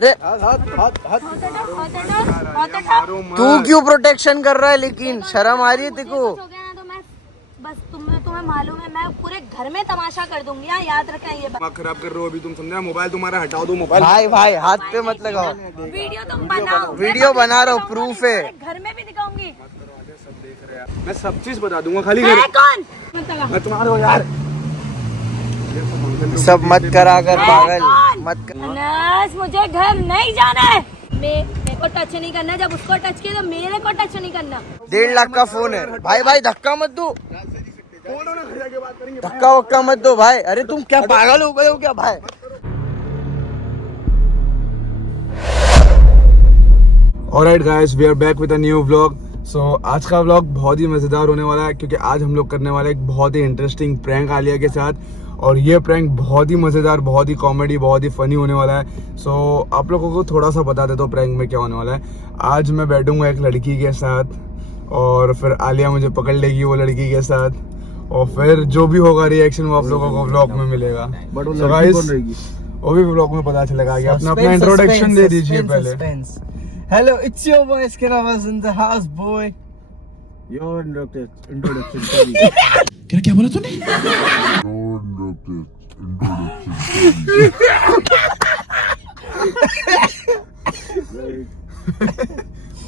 अरे तू क्यों प्रोटेक्शन कर रहा है? लेकिन शर्म आ रही है तेको? बस तुम्हें मालूम है मैं पूरे घर में तमाशा कर दूंगी। याद रखें ये बात। खराब कर रहे हो अभी तुम, समझा? मोबाइल तुम्हारा हटाओ दो मोबाइल। भाई हाथ पे मत लगाओ। वीडियो तुम बनाओ। वीडियो बना रहा हूँ, प्रूफ है। घर में भी दिखाऊंगी। मैं सब चीज बता दूंगा, खाली कौन मैं तुम्हारा हो यार। सब मत करा कर पागल, मत कर। अनस, मुझे घर नहीं जाना है। मेरे को टच नहीं करना। जब उसको टच किया तो मेरे को टच नहीं करना। 1.5 लाख का फोन है भाई धक्का मत दो, धक्का वक्का मत दो भाई। अरे तुम क्या पागल हो गए हो क्या भाई? Alright guys, we are back with a new vlog. So आज का व्लॉग बहुत ही मजेदार होने वाला है, क्योंकि आज हम लोग करने वाले हैं एक बहुत ही इंटरेस्टिंग प्रैंक आलिया के साथ। और ये प्रैंक बहुत ही मजेदार, बहुत ही कॉमेडी, बहुत ही फनी होने वाला है। सो आप लोगों को थोड़ा सा बता देता हूँ प्रैंक में क्या होने वाला है। आज मैं बैठूंगा एक लड़की के साथ और फिर आलिया मुझे पकड़ लेगी वो लड़की के साथ, और फिर जो भी होगा रिएक्शन वो आप लोगों को व्लॉग में मिलेगा। So guys, वो भी व्लॉग में पता चलेगा। आगे अपना इंट्रोडक्शन दे दीजिए पहले। हेलो, इट्स योर बॉय स्किनावास in the house boy. Your introduction क्या बोला तूने?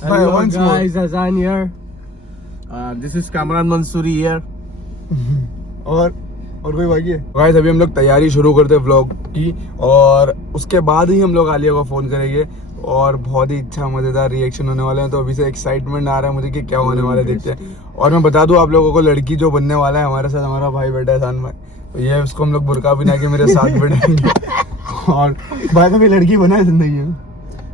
Hello guys, Azan here. This is Kamran Mansoori here. और कोई बाकी है? गाइस अभी हम लोग तैयारी शुरू करते हैं व्लॉग की, और उसके बाद ही हम लोग आलिया को फोन करेंगे और बहुत ही अच्छा मजेदार रिएक्शन होने वाले हैं। तो अभी से एक्साइटमेंट आ रहा है मुझे कि क्या होने वाला है, देखते हैं। और मैं बता दूं आप लोगों को, लड़की जो बनने वाला है हमारे साथ, हमारा भाई बेटा आसान भाई, तो ये उसको हम लोग बुर्का पहना के मेरे साथ बैठाएंगे। और भाई तो लड़की बना है जिंदगी में।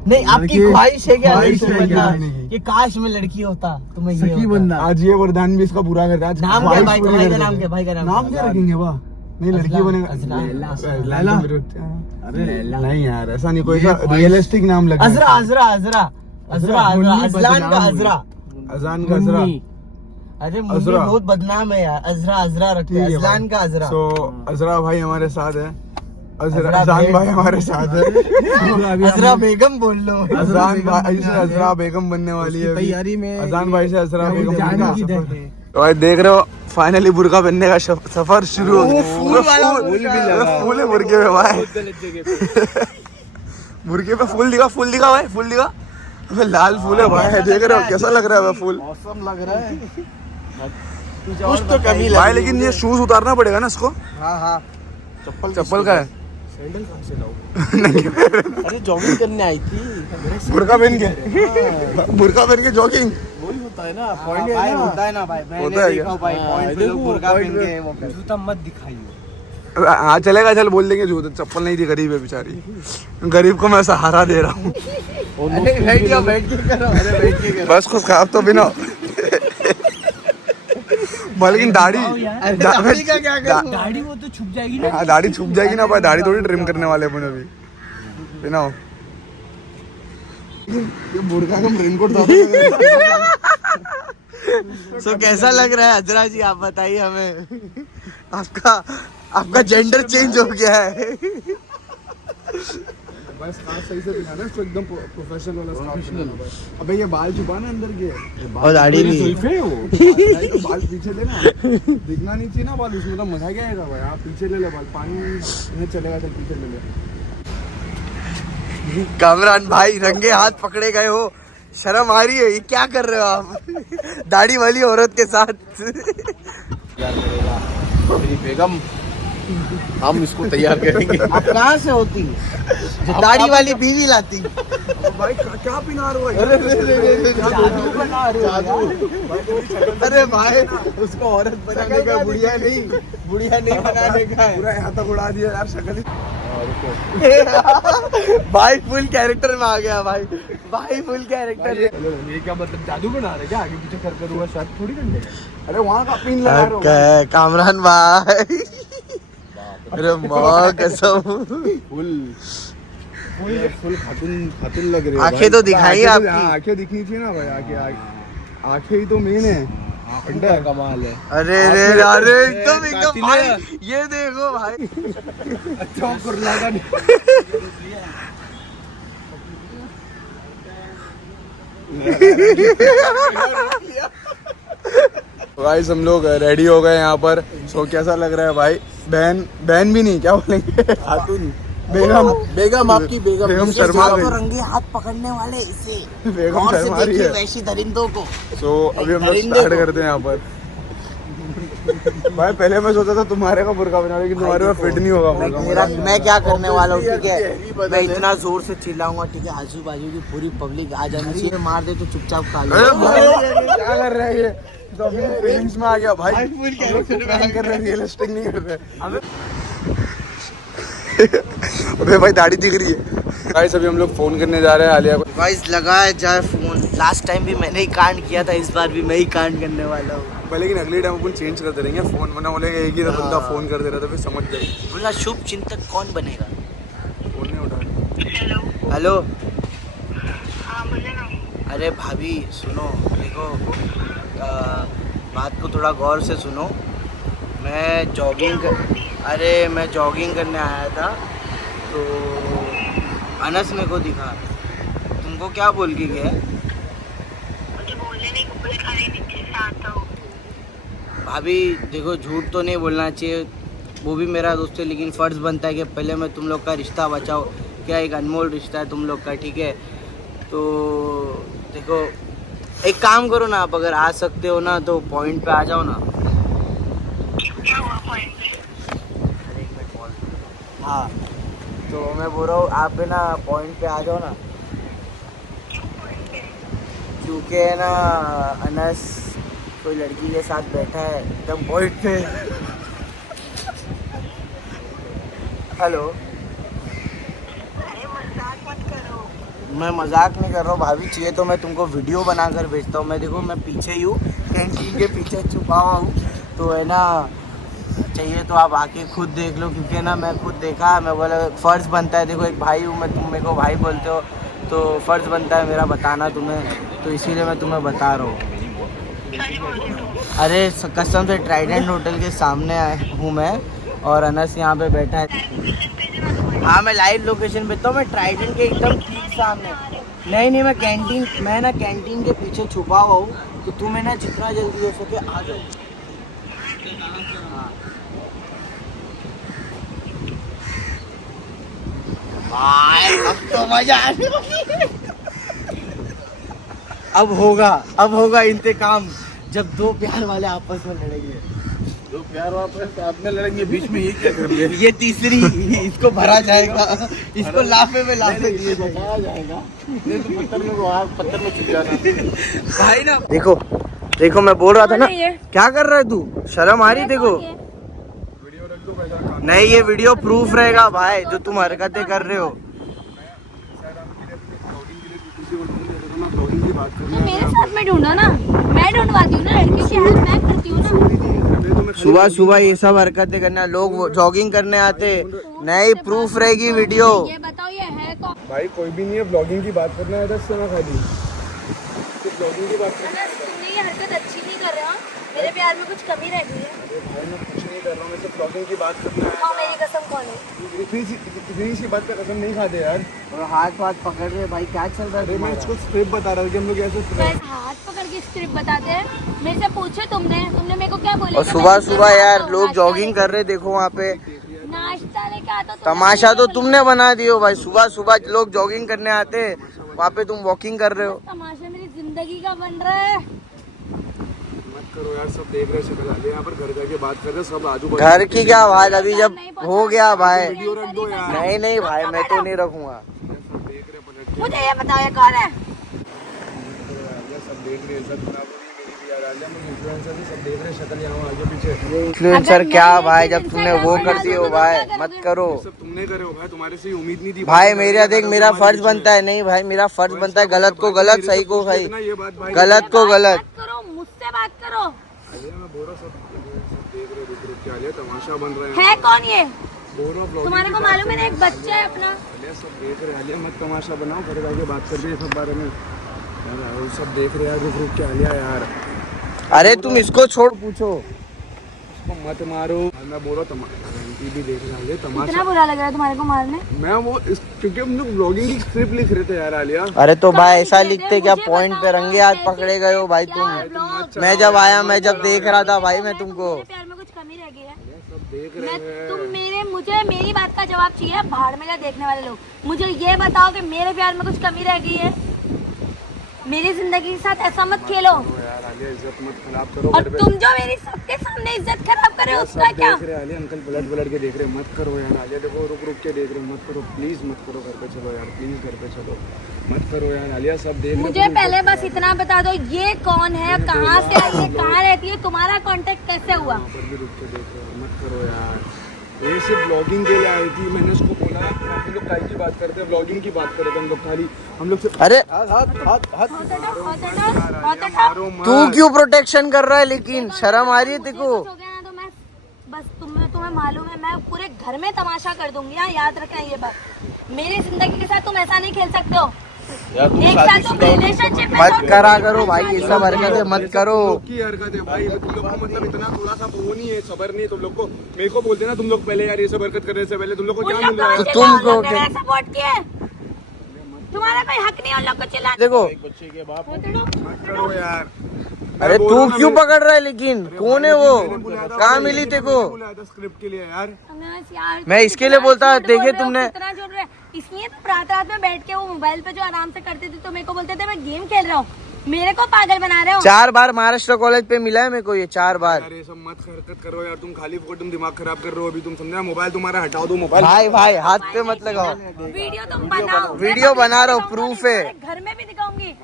नहीं, आपकी ख्वाहिश है क्या ख्वाहिश है क्या बनना? कि काश में लड़की होता तो मैं ये बनना। आज ये वरदान भी इसका पूरा करता है। नाम क्या भाई का नाम क्या? भाई का नाम क्या रखेंगे? वाह, नहीं लड़की बनेगा लैला। अरे नहीं यार, ऐसा नहीं, कोई सा रियलिस्टिक नाम लगे। अजरा अजरा अजरा अजरा अजरा अजलान का अजरा, अजान का अजरा। अरे मुझे बहुत बदनाम है यार। अजरा अजरा रखते हैं, अजलान का अजरा। तो अजरा भाई हमारे साथ है, अजान भाई हमारे साथ है। अजरा बेगम बोल लो। अजान भाई से अजरा बेगम बनने वाली है तैयारी में। अजान भाई से अजरा बेगम बनने। तो भाई देख रहे हो, फाइनली बुर्का पहनने का सफर शुरू हो गया। फूल है बुर्के में भाई। बुर्के पे फूल दिखा भाई, फूल दिखा। लाल फूल है भाई, देख रहे हो कैसा लग रहा है फूल? मौसम लग रहा है कुछ तो कमी भाई, लेकिन ये शूज उतारना पड़ेगा ना इसको। हाँ चप्पल का है। सैंडल कहाँ से लाऊं? अरे जॉगिंग करने आई थी। बुर्का पहन के, बुर्का पहन के जॉगिंग वही होता है ना, पॉइंट होता है ना भाई। मैंने देखा भाई, पॉइंट पे लोग बुर्का पहन के वो करते। जूता मत दिखाइए। हाँ चलेगा, चल बोल देंगे जूते। चप्पल नहीं थी, गरीब है बेचारी, गरीब को मैं सहारा दे रहा हूँ। बैठ के करो। बस कुछ खाब तो बिना। लेकिन दाढ़ी का क्या करूं? दाढ़ी वो तो छुप जाएगी ना। हाँ दाढ़ी छुप जाएगी ना भाई, दाढ़ी थोड़ी ट्रिम करने वाले अपन अभी बिना। ये बुर्का का रेनकोट था। सो कैसा लग रहा है अजरा जी, आप बताइए हमें। आपका जेंडर चेंज हो गया है। बस स्कार्फ सही से पहना ना इसको, एकदम प्रोफेशनल वाला स्कार्फ पहना। अबे ये बाल छुपा ना अंदर के, और दाढ़ी भी जुल्फे हो भाई, तो बाल पीछे ले ना, दिखना नहीं चाहिए ना बाल, उसमें तो मजा क्या आएगा भाई। आप पीछे ले ले बाल, पानी नहीं चलेगा, चल पीछे ले ले। कामरान भाई रंगे हाथ पकड़े गए हो, शर्म आ रही है? ये क्या कर रहे हो आप दाढ़ी वाली औरत के साथ? मेरी बेगम, हम इसको तैयार करेंगे। आप कहाँ से होती जो दाढ़ी वाली बीवी लाती? भाई क्या पिना रहे हो? जादू बना रहे हो। अरे भाई उसको औरत बनाने का, बुढ़िया नहीं बनाने का है। पूरा यहाँ तक उड़ा दिया यार शक्ल। भाई फुल कैरेक्टर में आ गया भाई फुल कैरेक्टर। ये क्या मतलब, जादू बना रहे क्या? आगे पीछे कर कर हुआ शर्ट थोड़ी करने। अरे वहाँ का पिन लगा रहे हो कामरान भाई। अरे माँ कसम, फुल खातून लग रही है। आंखें तो दिखाई आपकी। आंखें दिखनी चाहिए ना भाई, आंखें ही तो मेन है। अंडा कमाल है। अरे एकदम भाई, ये देखो भाई। अच्छा कुर्ला का गाइस हम लोग रेडी हो गए यहाँ पर। सो कैसा लग रहा है भाई? बहन भी नहीं, क्या बोलेंगे, खातून, बेगम आपकी बेगम शर्मा गई। रंगे हाथ पकड़ने वाले इसे बेगम गौर से शर्मा रही देखिए है। वैशी दरिंदों को। सो अभी हम लोग दरिंदे स्टार्ट को। करते हैं यहाँ पर। भाई पहले मैं सोचा था तुम्हारे का बुर्का बना, लेकिन तुम्हारे में फिट नहीं होगा बुर्का। मैं क्या करने वाला हूँ, ठीक है? मैं इतना जोर से चिल्लाऊंगा, ठीक है? आजू बाजू की पूरी पब्लिक आ जानी चाहिए, मार दे तो चुपचाप खा लो। अरे भाई क्या कर रहे हैं ये? तो अभी फीलिंग्स में आ गया भाई। हम लोग प्रैंक कर रहे हैं, रियलिस्टिक नहीं कर रहे। अबे भाई दाढ़ी दिख रही है। गाइस अभी हम लोग फोन करने जा रहे हैं आलिया को। गाइस लगाया जाए फोन। लास्ट टाइम भी मैंने ही कांड किया था, इस बार भी मैं ही कांड करने वाला हूँ। लेकिन अगले टाइम अपन चेंज करते रहेंगे फोन, वरना बोलेंगे एक ही बंदा फोन कर दे रहा था, फिर समझ जाएगी। बोला शुभ चिंतक कौन बनेगा? फोन नहीं उठा। हेलो। अरे भाभी सुनो, देखो बात को थोड़ा गौर से सुनो। मैं जॉगिंग करने आया था, तो अनस मेरे को दिखा। तुमको क्या बोल के गया? भाभी देखो, झूठ तो नहीं बोलना चाहिए, वो भी मेरा दोस्त है, लेकिन फ़र्ज़ बनता है कि पहले मैं तुम लोग का रिश्ता बचाओ। क्या एक अनमोल रिश्ता है तुम लोग का, ठीक है? तो देखो एक काम करो ना, आप अगर आ सकते हो ना तो पॉइंट पे आ जाओ ना। क्या हुआ पॉइंट पे? अरे एक मिनट कॉल। हाँ तो मैं बोल रहा हूँ आप है ना पॉइंट पे आ जाओ ना। क्योंकि है ना अनस कोई लड़की के साथ बैठा है एकदम पॉइंट पे। हेलो। मैं मजाक नहीं कर रहा हूँ भाभी, चाहिए तो मैं तुमको वीडियो बनाकर भेजता हूँ। मैं देखो मैं पीछे ही हूँ, कैंटीन के पीछे छुपा हुआ हूँ, तो है ना चाहिए तो आप आके खुद देख लो। क्योंकि ना मैं खुद देखा, मैं बोला फ़र्ज़ बनता है, देखो एक भाई हूँ मैं, तुम मेरे को भाई बोलते हो तो फ़र्ज़ बनता है मेरा बताना तुम्हें, तो इसीलिए मैं तुम्हें बता रहा हूँ। अरे कसम से ट्राइडेंट होटल के सामने हूँ मैं, और अनस यहाँ पे बैठा है। हाँ मैं लाइव लोकेशन भेजता हूँ, मैं ट्राइडेंट के एकदम ठीक सामने। नहीं मैं ना कैंटीन के पीछे छुपा हुआ हूँ, तो तुम्हें ना जितना जल्दी हो सके आ जाओ। हाँ अब तो मजा आ गया। अब होगा इंतकाम, जब दो प्यार वाले आपस में लड़ेंगे। दो प्यार वापस आप में लड़ेंगे, बीच में ये क्या कर रहे हैं? ये तीसरी, इसको भरा जाएगा, इसको लाफे में लाफे दिए जाएगा। नहीं तो पत्थर में छुप जाना भाई ना। देखो मैं बोल रहा था ना, क्या कर रहा है तू? शर्म आ रही? देखो वीडियो रख दो पैसा। नहीं, ये वीडियो प्रूफ रहेगा भाई जो तुम हरकतें कर रहे हो। तो मेरे साथ में ढूंढो ना, मैं ढूंढवाती हूँ ना, लड़की की हेल्प मैं करती हूँ ना। सुबह ये सब हरकतें करना, लोग जॉगिंग करने आते नहीं, प्रूफ रहेगी वीडियो। ये बताओ ये है कौन? भाई कोई भी नहीं है, ब्लॉगिंग की बात करना है 10 से ना खाली तो ब्लॉगिंग की बात करना है। तुमने ये हरकत अच्छी नहीं कर रहे हो, मेरे प्यार में कुछ कमी रह गई है। अरे भाई मैं कुछ नहीं कर रहा हूँ, मैं सिर्फ ब्लॉगिंग की बात करना है। हाँ मेरी कसम कौन है? इतनी सी बात का कसम नहीं खाते यार। और हाथ पकड़ रहे भाई, क्या चल रहा है? अरे मैं इसको स्क्रिप्ट बता रहा था कि हम लोग ऐसे हाथ पकड़ के स्क्रिप्ट बताते हैं। मेरे से पूछे तुमने मेरे को क्या बोला? और सुबह यार लोग जॉगिंग कर रहे, देखो वहाँ पे नाश्ता लेके आता तो तमाशा तो तुमने बना दियो भाई। सुबह लोग जॉगिंग करने आते, वहाँ पे तुम वॉकिंग कर रहे हो। तमाशा मेरी जिंदगी का बन रहा है। मत करो यार, सब देख रहे शक्ल आले यहाँ पर, घर जाके बात कर रहे सब आजू बाजू। घर की क्या भाई, अभी जब हो गया भाई। वीडियो रख दो यार। नहीं भाई मैं तो नहीं रखूंगा। सब देख रहे पलट के। मुझे ये बताओ ये कौन है? सब देख रहे, सब खराब हो रही है मेरी भी यार। आलिया मुझे इन्फ्लुएंसर भी सब देख रहे शक्ल यहाँ आगे पीछे। इन्फ्लुएंसर क्या भाई, जब तुमने वो कर दियो भाई, मत करो सब तुमने करे हो भाई, तुम्हारे से उम्मीद नहीं थी भाई। मेरा देख, मेरा फर्ज बनता है। नहीं भाई मेरा फर्ज बनता है, गलत को गलत, सही को सही, ये बात भाई गलत को गलत। बात करो, मुझसे बात करो। आलिया मैं बोल रहा सब देख रहे, रुक क्या आलिया तमाशा बन रहा है कौन ये? बोल रहा ब्लॉगिंग तुम्हारे को मालूम है ना, एक बच्चा है अपना। आलिया सब देख रहे। आलिया मत तमाशा बनाओ, घर जाके बात कर रहे सब बारे में यार। सब देख रहे यार, रुक क्या आलिया यार। अरे तुम इसको छोड़, पूछो। इसको मत मारो। मैं बोल रहा ये भी देख रहा है इतना तमाशा। बुरा लग रहा है तुम्हारे को मारने? मैं वो क्योंकि हम लोग ब्लॉगिंग की स्क्रिप्ट लिख रहे थे यार आलिया। अरे तो भाई ऐसा मुझे लिखते क्या, बताओ पॉइंट पे ना, रंगे हाथ कैसे- पकड़े गए हो भाई क्या तुम। vlog? मैं जब आया, मैं जब देख रहा था भाई मैं तुमको। मेरे प्यार में कुछ कमी रह गई है? सब देख रहे हैं। तुम मुझे मेरी बात का जवाब चाहिए, भाड़ में जा देखने वाले लोग। मुझे ये बताओ कि मेरे प्यार में कुछ कमी रह गई है? मेरी जिंदगी के साथ ऐसा मत खेलो। यार आलिया इज्जत मत खराब करो। और तुम जो मेरी सबके सामने इज्जत खराब कर रहे हो उसका क्या? देख रहे हैं आलिया, अंकल पलट के देख रहे हैं, मत करो यार आलिया। देखो रुक के देख रहे हैं, मत करो प्लीज, मत करो, घर पे चलो यार प्लीज, घर पे चलो, मत करो यार आलिया। सब देख रहे मुझे हैं, पहले बस इतना बता दो, ये कौन है, कहाँ से आई है, कहाँ रहती है, तुम्हारा कांटेक्ट कैसे हुआ? वहाँ पर भी रुक के देख रहे हैं, मत करो यार। ये सिर्फ ब्लॉगिंग के लिए आई थी, मैंने उसको बोला हम लोग काय की बात करते हैं, ब्लॉगिंग की बात करते हैं हम लोग, खाली हम लोग सिर्फ अरे होता तू क्यों प्रोटेक्शन कर रहा है, लेकिन शर्म आ रही है तेको? हो गया ना तो मैं बस तुम्हें मालूम है, मैं पूरे घर में तमाशा कर दूंगी। हाँ, याद रखना ये बात। मेरी जिंदगी के साथ तुम ऐसा नहीं खेल सकते हो। यार तुम एक साल तो शादीशुदा हो, रिलेशनशिप में मत करा करो भाई ये सब हरकतें, मत करो। की हरकत है भाई। तुम लोग को मतलब इतना थोड़ा सा वो नहीं है, सबर नहीं है तुम लोग को। मेरे को बोलते ना तुम लोग पहले यार, ये सब हरकत करने से पहले तुम लोग को क्या मिल रहा है? तुमको सपोर्ट किया, तुम्हारा कोई हक नहीं है उन लोग को चिल्लाने। देखो। एक बच्चे के बाप मत करो यार। अरे तू क्यों पकड़ रहा है, लेकिन कौन है वो? कहाँ मिली तेको? स्क्रिप्ट के लिए यार। यार, मैं इसके लिए बोलता, झूठ बोल देखे रहे हो, तुमने- कितना झूठ रहे हो। इसलिए तो रात में बैठ के वो मोबाइल पे जो आराम से करते थे तो मेरे को बोलते थे मैं गेम खेल रहा हूँ, मेरे को पागल बना रहे हो। 4 बार महाराष्ट्र कॉलेज पे मिला है मेरे को ये, 4 बार। यार ये सब मत हरकत करो यार, तुम खाली फोकट तुम दिमाग खराब कर रहे हो अभी। तुम समझा, मोबाइल तुम्हारा हटाओ दो मोबाइल। भाई हाथ पे मत लगाओ। वीडियो तुम बनाओ, वीडियो बना रहा हूँ, proof है। घर में भी दिखाऊंगी।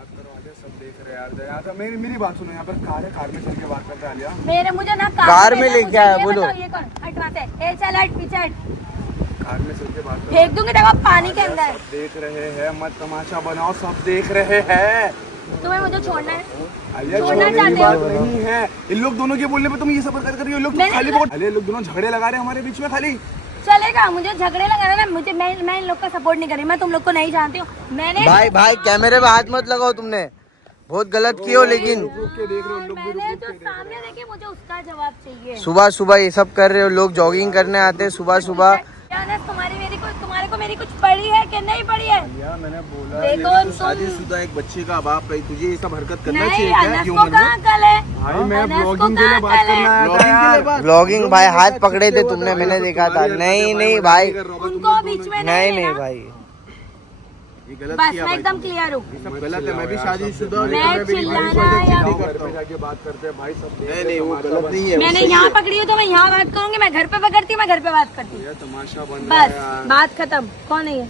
सब देख रहे हैं यार। यहाँ मेरी बात सुनो, यहाँ पर कार है, कार में चल के बात करते हैं आलिया। मेरे मुझे ना कार में लेके आया, बोलो। ये कौन? हट वहाँ से, ए चल हट, पीछे हट। कार में चल के बात कर। फेंक दूंगी देखो पानी के अंदर। सब देख रहे हैं, मत तमाशा बनाओ, सब देख रहे हैं। तुम्हें मुझे छोड़ना है? आलिया छोड़ना छोड़ने की चाहते बात हो? नहीं है। इन लोग दोनों के बोलने पे तुम ये सब हरकत कर रही हो। लोग मैंने- खाली फोकट, आलिया लोग दोनों झगड़े लगा रहे हैं हमारे बीच में खाली। चलेगा, मुझे झगड़े लगाना ना, मुझे मैं इन लोग का सपोर्ट नहीं कर रही। मैं तुम लोग को नहीं जानती हूँ। मैंने भाई कैमरे पे हाथ मत लगाओ, तुमने बहुत गलत किए हो। लेकिन रुक के देख रहे हो लोग भी, मैंने जो सामने देखे मुझे उसका जवाब चाहिए। सुबह ये सब कर रहे हो, लोग जॉगिंग करने आते हैं सुबह। तुम्हारे को मेरी कुछ पड़ी है कि नहीं पड़ी है? आलिया मैंने बोला देखो तू तुम शादीशुदा एक बच्चे का बाप है, तुझे ये सब हरकत करना नहीं, चाहिए क्या? अनस क्यों को मन कहाँ कल है? भाई मैं अनस को ब्लॉगिंग के लिए कहाँ बात कल है? करना आया था ब्लॉगिंग के लिए यार। बात? ब्लॉगिंग भाई हाथ पकड़े थे तुमने, मैंने देखा था। नहीं भाई, उनको बीच में नहीं लेना। भाई। ये गलत बस किया मैं भाई, एकदम क्लियर हूँ। सब गलत है। मैं भी शादीशुदा हूँ, लेकिन मैं मैं भी चिल्लाना या घर पे जाके बात करते हैं भाई, सब देख रहे हैं, नहीं वो तमाशा गलत नहीं है। मैंने यहाँ पकड़ी हूँ तो मैं यहाँ बात करूंगी। मैं घर पे पकड़ती हूँ, मैं घर पे बात करती हूँ। यार तमाशा बन रहा है बस यार। बात खत्म। कौन है ये?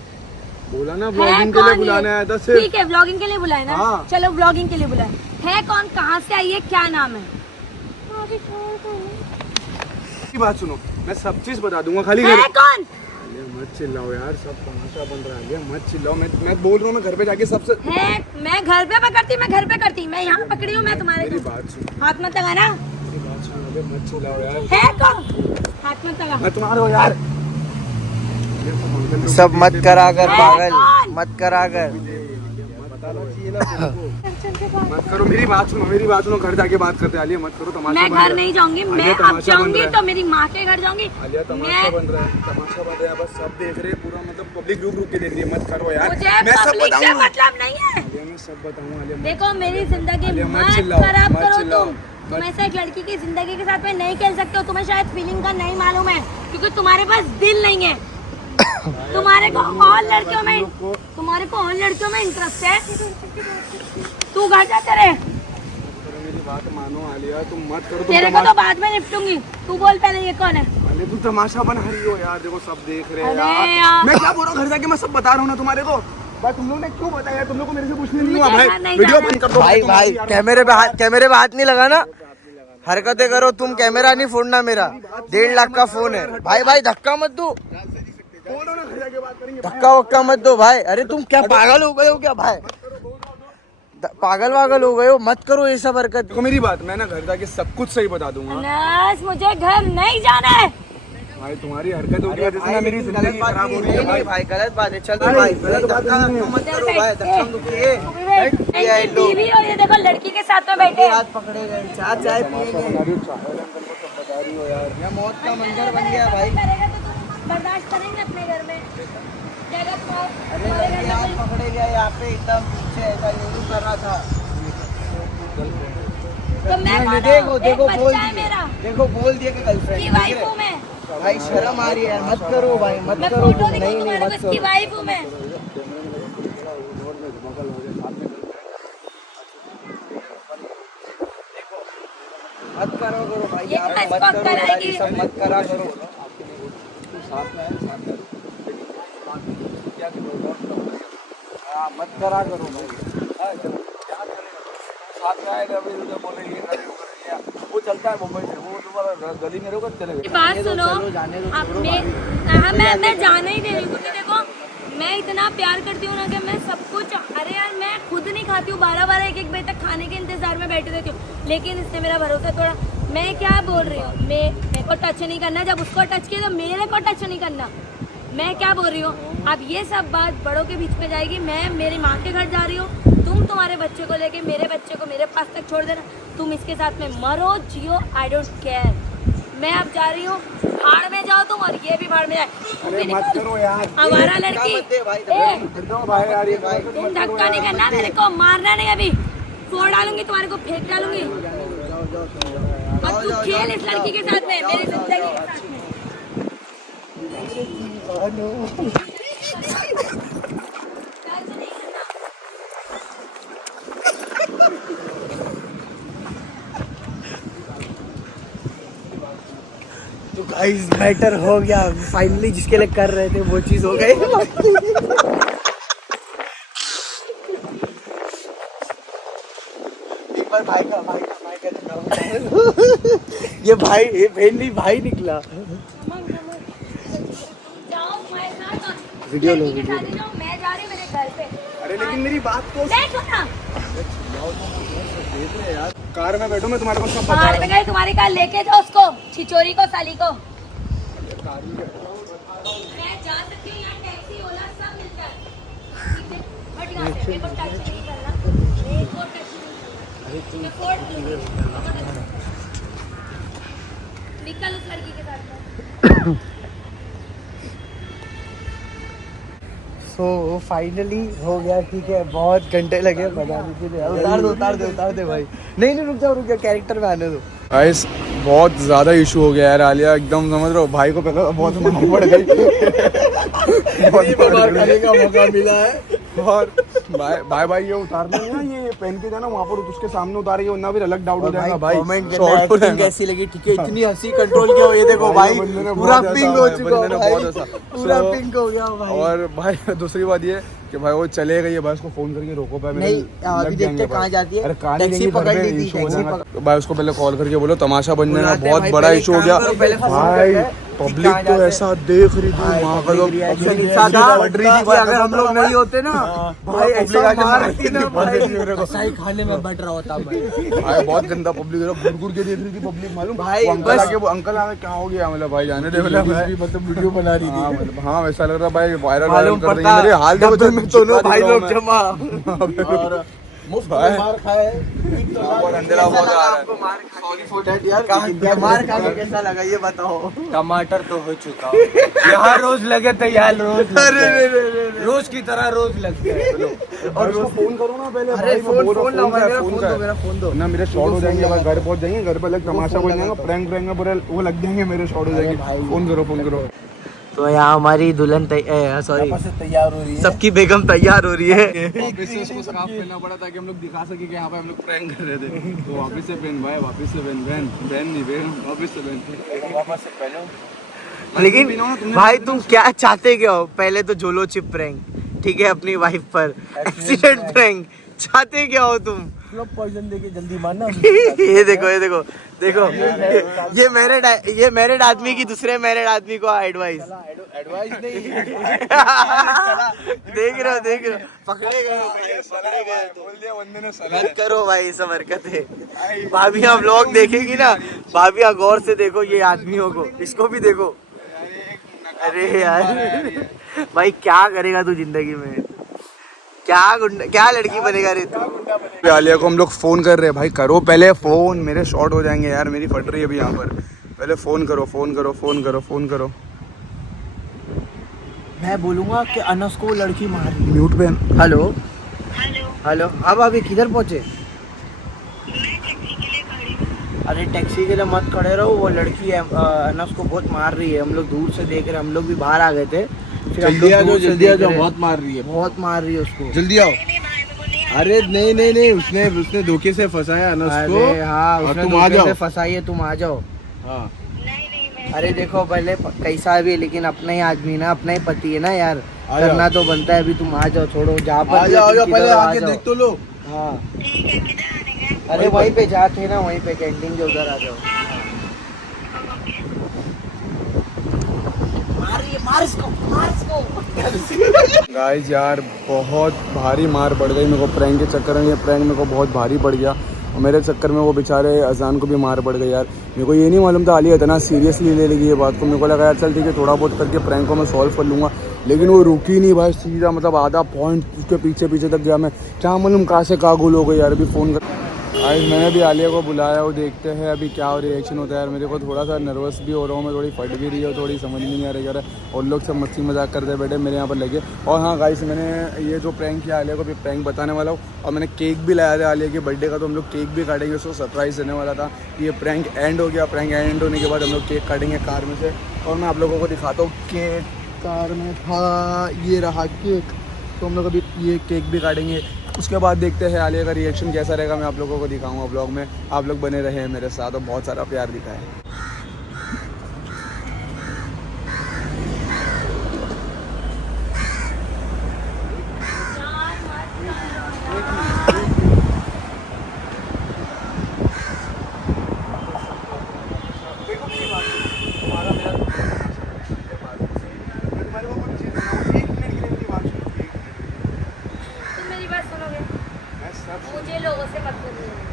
बोला ना है ब्लॉगिंग के लिए कौन बुलाने ये? आया था सिर्फ। ठीक है, ब्लॉगिंग के लिए बुलाए ना। हाँ। चलो ब्लॉगिंग के लिए बुलाए। है कौन, कहाँ से आई है, क्या नाम है? की बात सुनो, मैं सब चीज बता दूंगा, खाली घर। है कौन? आलिया मत चिल्लाओ यार, सब तमाशा बन रहा है। आलिया मत चिल्लाओ, मैं बोल रहा हूँ, मैं घर पे जाके सबसे। है, मैं घर पे पकड़ती, मैं घर पे करती। मैं यहाँ पकड़ी हूँ, मैं तुम्हारे मेरी बात सुन, हाथ मत लगाना। मेरी बात सुन, आलिया मत चिल्लाओ यार। है कौन? हाथ मत लगा। मैं तुम्हारा हूँ यार। सब मत करा कर पागल, मत करा कर। बताना चाहिए ना तुमको। मत करो, मेरी बात सुनो, घर जाके बात करते हैं। आलिया मत करो, तमाशा मैं बन घर रहा है। नहीं जाऊंगी। मैं आलिया, अब तमाशा बन जाऊंगी रहा है। तो मेरी माँ के घर जाऊंगी। आलिया तमाशा बन रहा है, तमाशा बन रहा है। बस सब देख रहे हैं, पूरा मतलब पब्लिक रुक के देख रही है। मत करो यार, मुझे मैं सब पब्लिक से बताऊंगा। मतलब नहीं है। आलिया मैं सब बताऊंगा। आलिया देखो मेरी जिंदगी आलिया, मत मत चिल्लाओ, खराब मत करो चिल्लाओ, तुम ऐसे एक लड़की की जिंदगी के साथ में नहीं खेल सकते हो। तुम्हें शायद फीलिंग का नहीं मालूम है, क्योंकि तुम्हारे पास दिल नहीं है। तुम्हारे को और लड़कियों में इंटरेस्ट है। तू घर जा तेरे। मेरी बात मानो आलिया, तुम मत करो। तेरे को तो बाद में निपटूंगी। तू बोल पहले ये कौन है? आलिया तुम तमाशा बना रही हो यार, देखो सब देख रहे हैं अरे यार। यार। मैं क्या बोल रहा हूँ, घर जाके मैं सब बता रहा हूँ ना तुम्हारे को। भाई तुम लोग ने क्यों बताया? तुम लोग को मेरे से पूछने नहीं हुआ मुझे भाई। घर नहीं वीडियो जाना। बंद कर दो भाई कैमरे पे हाथ नहीं लगाना। हरकतें करो तुम, कैमरा नहीं फोड़ना मेरा। 1.5 लाख का फोन है भाई। धक्का मत दो, बोलो ना, घर जाके बात करेंगे। धक्का वक्का मत दो भाई। अरे तुम क्या पागल हो गए हो क्या भाई? पागल हो गए हो, मत करो ये सब हरकत। देखो मेरी बात, मैं ना घर जाके सब कुछ सही बता दूंगा। अनस, मुझे घर नहीं जाना है। भाई तुम्हारी हरकतों की वजह से ना मेरी जिंदगी खराब हो रही है भाई। भाई गलत बात है, चल भाई गलत धक्का मत करो भाई। धक्का टीवी और ये देखो लड़की के साथ में बैठे हैं। हाथ पकड़े गए, चाय पिएंगे। बता रही हो, चाहे अंकल को सब बता रही हो यार। मौत का मंजर बन गया भाई। करेगा तो बर्दाश्त करेंगे अपने घर में? जगह अरे लड़की आप पकड़े गया यहाँ पे एकदम पीछे, ऐसा नहीं करना था। तो मैं देखो देखो एक बोल बच्चा है दिए, मेरा देखो बोल दिए कि गर्लफ्रेंड की वाइफ हूँ मैं। भाई शर्म आ रही है, मत करो भाई, मत मैं करो। फोटो दिखाऊं नहीं तुम्हारे को, मत इसकी करो, वाइफ हूँ मैं। मत करो करो भाई, ये आप क्या मत स्पॉट करो कराएगी? यार, ये सब मत करा करो। हाँ मत करा करो भाई। वो चलता है मुंबई से, वो तुम्हारा गली में रोका चलेगा। बात सुनो, चलो, जाने दो, आप छोड़ो मैं भाई। हाँ, मैं जाने ही दे रही हूँ क्योंकि देखो मैं इतना प्यार करती हूँ ना कि मैं सब कुछ, अरे यार मैं खुद नहीं खाती हूँ, 12-12 1-1 बजे तक खाने के इंतजार में बैठी रहती हूँ, लेकिन इसने मेरा भरोसा तोड़ा। मैं क्या बोल रही हूँ, मेरे को टच नहीं करना, जब उसको टच किया तो मेरे को टच नहीं करना। मैं क्या बोल रही हूँ, अब ये सब बात बड़ों के बीच में जाएगी। मैं मेरी माँ के घर जा रही हूँ, तुम तुम्हारे बच्चे को लेके मेरे बच्चे को मेरे पास तक छोड़ देना, तुम इसके साथ में मरो जियो, आई डोंट केयर। मैं अब जा रही हूँ, भाड़ में जाओ तुम और ये भी भाड़ में जाए। अरे मत करो यार, हमारा लड़की मत दे भाई, ए, भाई यार ये तुम धक्का नहीं करना, मेरे को मारना नहीं, अभी फोड़ डालूंगी तुम्हारे को, फेंक डालूंगी। अब तू खेल इस लड़की के साथ में, मेरी जिंदगी के साथ में। तो गाइस मैटर हो गया फाइनली, जिसके लिए कर रहे थे वो चीज हो गई। एक बार भाई का दिखाओ। ये भाई, ये बहन नहीं भाई निकला। जाओ तुम्हारे साथ और वीडियो लो, लड़की के वीडियो साथ ही जाओ, मैं जा रही हूँ मेरे घर पे। अरे लेकिन मेरी बात तो देखो ना, कार में बैठो, मैं तुम्हारे को सब बता बाहर में गए तुम्हारी कार, लेके जाओ उसको, छिचोरी को, साली को। मैं जा सकती हूँ, यहाँ टैक्सी ओला सब मिलता है, ठीक है? बट यहाँ से मेरे को टच नहीं करना, मेरे को टच नहीं करना। मैं फोड़ दूँगी। निकल उस लड़की के साथ में। सो फाइनली हो गया, ठीक है। बहुत घंटे लगे बनाने के लिए। उतार दे भाई। नहीं रुक जाओ, कैरेक्टर में आने दो। गाइस बहुत ज़्यादा इशू हो गया यार, आलिया एकदम समझ रहे हो, भाई को पहले बहुत मार पड़ गई। बहुत मार खाने का मौका मिला है। और भाई ये उतारना है ना, ये पहन के जाना वहाँ पर, उसके सामने उतारेंगे वरना फिर अलग डाउट हो जाएगा भाई। कमेंट शॉर्ट हो एक्टिंग जाएगा। कैसी लगी, ठीक है? इतनी हंसी कंट्रोल किया, ये देखो भाई पूरा पिंक हो चुका है भाई, पूरा पिंक हो गया भाई। और भाई दूसरी बात ये कि भाई वो चले गई है, भाई उसको फोन करके रोको भाई। नहीं, अभी देखते कहाँ जाती है। अरे कहाँ टैक्सी पकड़ ली थी, तो भाई उसको पहले कॉल करके बोलो, तमाशा बन जाएगा, बहुत भाई, बड़ा पहले इशू हो काम गया करो, पहले फोन भाई। करके पब्लिक तो ऐसा देख रही थी, माँ का लोग अगर हम लोग नहीं होते ना भाई, ऐसा मारती ना भाई, भाई सही खाने में बट रहा होता भाई। बहुत गंदा पब्लिक है, घुर के देख रही थी पब्लिक, मालूम भाई, वो अंकल बस- आके, वो अंकल आके क्या हो गया, मतलब भाई जाने दे, मतलब वीडियो बना रही थी। हाँ वैसा लग रहा भाई, वायरल मालूम कर देंगे पड़ता मेरे हाल के बच्चे में दोनों भाई लोग जमा और मुफ्त में मार खाए। बहुत अंधेरा बहुत आ रहा है। सॉरी फॉर दैट यार। मार खा के कैसा लगा ये बताओ। टमाटर तो हो चुका हो, यहाँ रोज लगे तो यहाँ रोज रोज की तरह रोज लगते हैं। और उसको फोन करो ना पहले। अरे फोन लाओ, मेरा फोन दो। ना मेरे शॉट हो जाएंगे भाई, घर पहुंच जाएंगे, घर पे अलग तमाशा बन जाएगा, प्रैंक रहेंगे पूरे, वो लग जाएंगे, मेरे शॉट हो जाएंगे। फोन करो। तो यहाँ हमारी दुल्हन सॉरी तैयार हो रही है। सबकी बेगम तैयार हो रही है। वापस से उसको स्कार्फ पहनना पड़ा ताकि हम लोग दिखा सके कि यहाँ पे हम लोग प्रैंक कर रहे थे। तो वापस से पहन भाई, वापस से पहन, बहन नहीं बेगम, वापस से पहन। वापस से पहनो। लेकिन भाई तुम क्या चाहते क्या हो? पहले तो झोलो चिप प्रैंक, ठीक है, अपनी वाइफ पर एक्सीडेंट प्रैंक, चाहते क्या हो तुम? पॉइजन देके जल्दी मारना। ये देखो ये मैरिड आदमी की दूसरे मैरिड आदमी को एडवाइस। एडवाइस नहीं, देख रहे हो पकड़े गए। बोल दिया बंदे ने सलाह। मत करो भाई सब हरकतें। भाभियाँ व्लॉग देखेगी ना, भाभियाँ गौर से देखो ये आदमियों को, इसको भी देखो। अरे यार भाई क्या करेगा तू जिंदगी में, क्या लड़की बनेगा रे तू? आलिया को हम लोग फोन कर रहे हैं भाई, करो पहले फोन, मेरे शॉर्ट हो जाएंगे यार, मेरी फट रही है अभी यहाँ पर। पहले फोन करो। मैं बोलूँगा कि अनस को लड़की मार रही है। म्यूट पे। हेलो हेलो, अब अभी किधर पहुँचे? अरे टैक्सी के लिए मत खड़े रहो, वो लड़की है अनस को बहुत मार रही है। हम लोग दूर से देख रहे हैं, हम लोग भी बाहर आ गए थे, फिर हम लोग दूर से देख रहे हैं। बहुत मार रही है, बहुत मार रही है उसको। जल्दी आओ। अरे नहीं, उसने धोखे से फंसाया अनस को। अरे हाँ, और उसने तुम आ धोखे जाओ। से फंसाई है, तुम आ जाओ। हाँ अरे देखो पहले कैसा भी, लेकिन अपना ही आदमी ना, अपना ही पति है ना यार, आ जाओ। करना तो बनता है। अभी तुम आ जाओ, छोड़ो जहाँ पर आ भी जाओ, हो, तुम पहले किधर हो, आ आके जाओ। देख तो लो। हाँ अरे वहीं पे जाते ना, वहीं पे कैंटीन के उधर आ जाओ। गाइस यार बहुत भारी मार पड़ गई मेरे को प्रैंक के चक्कर में। ये प्रैंक मेरे को बहुत भारी पड़ गया और मेरे चक्कर में वो बेचारे अजान को भी मार पड़ गई यार। मेरे को ये नहीं मालूम था आलिया इतना सीरियसली ले लेगी ये बात को। मेरे को लगा यार चल ठीक है, थोड़ा बहुत करके प्रैंक को मैं सॉल्व कर लूँगा, लेकिन वो रुकी नहीं भाई। सीधा मतलब आधा पॉइंट उसके पीछे तक गया मैं। क्या मालूम कहाँ से कहाँ गुल हो गई यार। अभी फ़ोन कर आज मैंने भी आलिया को बुलाया, वो देखते हैं अभी क्या रिएक्शन होता है यार। मेरे को थोड़ा सा नर्वस भी हो रहा हूँ मैं, थोड़ी फट भी रही है, थोड़ी समझ नहीं आ रही यार। और लोग सब मस्ती मजाक करते बैठे मेरे यहाँ पर लगे। और हाँ गाइस, मैंने ये जो प्रैंक किया आलिया को भी प्रैंक बताने वाला हूँ। और मैंने केक भी लाया था आलिया के बर्थडे का, तो हम लोग केक भी काटेंगे, उसको सरप्राइज़ देने वाला था। ये प्रैंक एंड हो गया। प्रैंक एंड होने के बाद हम लोग केक काटेंगे कार में से, और मैं आप लोगों को दिखाता हूँ केक कार में था। ये रहा केक, तो हम लोग अभी ये केक भी काटेंगे। उसके बाद देखते हैं आलिया का रिएक्शन कैसा रहेगा, मैं आप लोगों को दिखाऊंगा ब्लॉग में। आप लोग बने रहे हैं मेरे साथ और बहुत सारा प्यार दिखाएं। मुझे लोगों से मतलब नहीं है।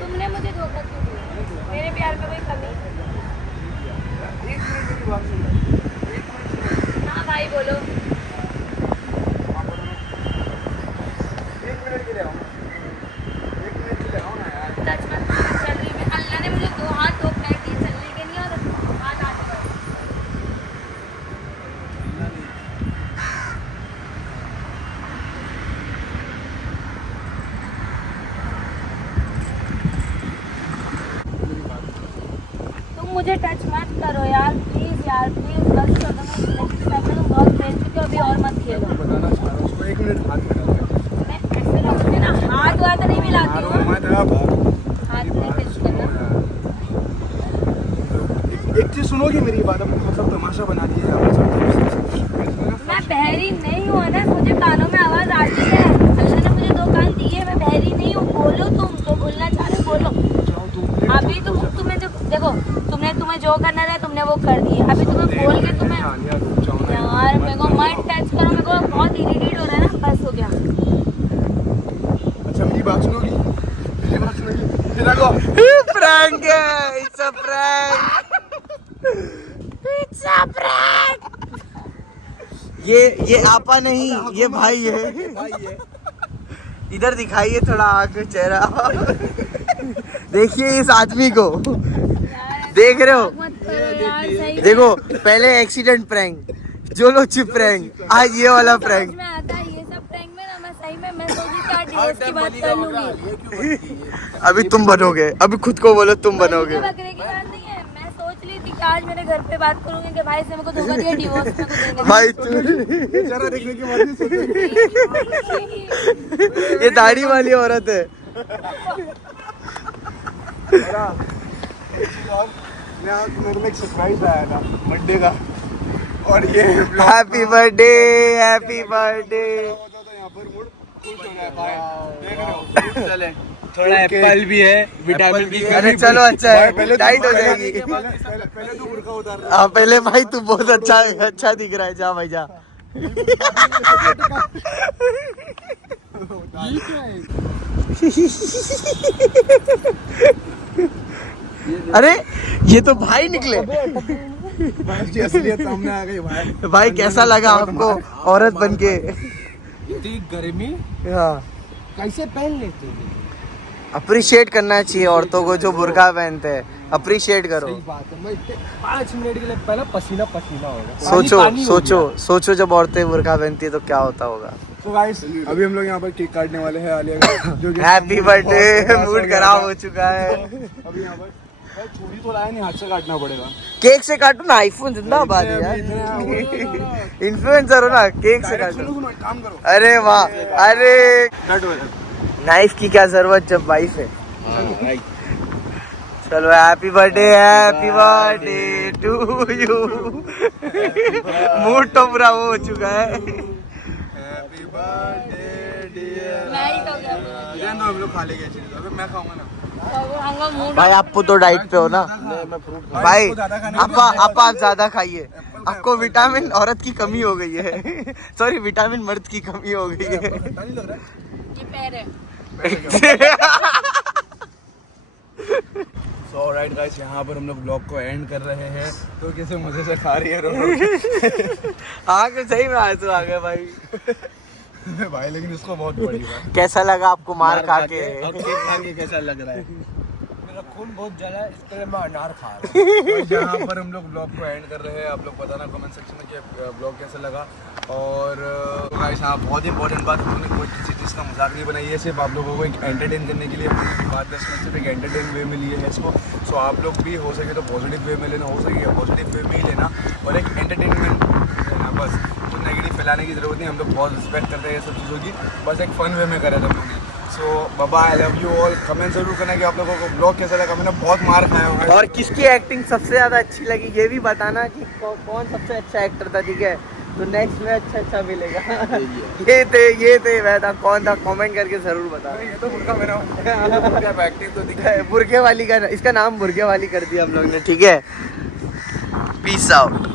तुमने मुझे धोखा क्यों दिया? मेरे प्यार में कोई कमी? हाँ भाई बोलो। टच मत करो, चल रही मैं। अल्लाह ने मुझे 2 हाथ 2 पैर दिए चलने के लिए, और हाथ आगे बढ़े। मुझे टच मत करो यार, प्लीज यार, प्लीज बस कर दो। मैं तुम बहुत खेल चुके हो, अभी और मत खेलो। बताना चाह रहा हूँ उसको, 1 मिनट हाथ मिला। मैं ऐसे रखते ना, हाथ वाथ नहीं मिलाती हूँ। हाथ नहीं टच करना। एक चीज सुनोगी मेरी बात, अब मतलब तमाशा बना दिया है। मैं बहरी नहीं हूँ ना, मुझे कानों में आवाज आती है। अल्लाह ने मुझे 2 कान दिए, मैं बहरी नहीं हूँ। बोलो तुम जो बोलना चाह रहे हो, बोलो। अभी तुम्हें जो देखो, तुम्हें जो करना था तुमने वो कर दिया। अभी तुम्हें बोल के तुम्हें यार मेरे को मत टच करो, मेरे को बहुत इरिटेट हो रहा है ना, बस हो गया। अच्छा मेरी बात सुनोगी, मेरी बात सुनोगी। प्रैंक है, it's a prank, it's a prank. ये आपा नहीं, ये भाई है। इधर दिखाइए थोड़ा आँख चेहरा। देखिए इस आदमी को, देख रहे हो? मत करो यार, सही देखो पहले एक्सीडेंट प्रैंक, जो लो चिप प्रैंक, आज ये वाला प्रैंक। में आता है ये सब प्रैंक में ना। मैं सही में मैं सोची कि आज डिवोर्स की बात कर लूंगी। अभी तुम बनोगे, अभी खुद को बोलो तुम बनोगे। मुझे बकरे की बात नहीं है, मैं सोच ली थी कि आज मेरे घर पे बात करूंगी कि भाई से मेरे को धोखा दिया, डिवोर्स मेरे को देंगे। भाई तू बेचारा देखने की बात नहीं सोचेगी। ये दाढ़ी वाली औरत है। मेरे में एक सरप्राइज आया था बर्थडे का, और ये हैप्पी बर्थडे, हैप्पी बर्थडे। यहाँ पर मूड खुश हो रहा है भाई, देख रहे हो? चले थोड़ा एप्पल भी है, विटामिन बी। अरे चलो अच्छा है, टाइट हो जाएगी। पहले तो बुर्का उतार। हाँ पहले भाई तू बहुत अच्छा दिख रहा है, जा भाई जा। अरे ये तो भाई निकले। भाई असलियत सामने आ गई भाई। भाई कैसा लगा आपको औरत बनके? इतनी गर्मी हाँ कैसे पहन लेते थे? अप्रिशिएट करना चाहिए औरतों को जो बुर्का पहनते हैं, अप्रिशिएट करो। बात है, मैं 5 मिनट के लिए पहला पसीना पसीना होगा। सोचो पानी हो सोचो सोचो जब औरतें बुर्का पहनती है तो क्या होता होगा। तो गाइस अभी हम लोग यहाँ पर केक काटने वाले हैं आलिया का, जो कि हैप्पी बर्थडे, मूड खराब हो चुका है। अभी यहाँ पर भाई छुरी तो लाया नहीं, हाथ से काटना पड़ेगा। केक से काटो ना, आईफोन जिंदाबाद है यार। इन्फ्लुएंसर हो ना, केक से काटो। सुनो एक काम करो, अरे वाह, अरे कट हो जाए। नाइफ की क्या जरूरत जब वाइफ है। चलो happy birthday to you. Mood तो पूरा वो हो चुका है। Happy birthday dear. मैं ही तो गया हम लोग खा लेंगे चीज, अबे मैं खाऊंगा ना भाई। आपको तो डाइट पे हो ना भाई, आप ज्यादा खाइए, आपको विटामिन औरत की कमी हो गई है। सॉरी, विटामिन मर्द की कमी हो गई है। नहीं लग रहा है? ये पैर है। सो ऑलराइट गाइस, यहाँ पर हम लोग ब्लॉग को एंड कर रहे हैं। तो कैसे मजे से खा रही है रोटी। आगे सही में आंसू आ गए भाई। भाई लेकिन इसको बहुत बड़ी बात। कैसा लगा आपको मार खा के? और केक खा के कैसा लग रहा है? मेरा खून बहुत जला है, इसके लिए मैं अनार खा रहा हूँ। तो यहाँ पर हम लोग ब्लॉग को एंड कर रहे हैं। आप लोग बताना कमेंट सेक्शन में कि ब्लॉग कैसा लगा। और गाइस हाँ, बहुत ही इंपॉर्टेंट बात, हम लोगों ने कोई किसी चीज़ का मजाक नहीं बनाई है, सिर्फ आप लोगों को एक एंटरटेन करने के लिए हमने बात दस मिनट सिर्फ एक एंटरटेन वे में लिए है इसको। सो आप लोग भी हो सके तो पॉजिटिव वे में लेना, हो सके पॉजिटिव वे में ही लेना और एक एंटरटेनमेंट लेना बस। तो नेगेटिव फैलाने की ज़रूरत नहीं, हम लोग बहुत रिस्पेक्ट करते हैं ये सब चीज़ों की, बस एक फ़न वे में करा था हम लोगों ने। सो बाबा, I love you all. Comment जरूर करना कि आप लोगों को ब्लॉग कैसा लगा। मैंने बहुत मार खाया हुआ और किसकी एक्टिंग सबसे ज्यादा अच्छी लगी ये भी बताना कि कौन सबसे अच्छा एक्टर था, ठीक है? तो नेक्स्ट में अच्छा मिलेगा। ये थे मैं था, कौन था, कमेंट करके जरूर बताना। ये तो बुर्का मेरा एक्टिंग तो दिखा है। बुर्गे वाली का, इसका नाम बुर्गे वाली कर दिया हम लोग ने, ठीक है? Peace out.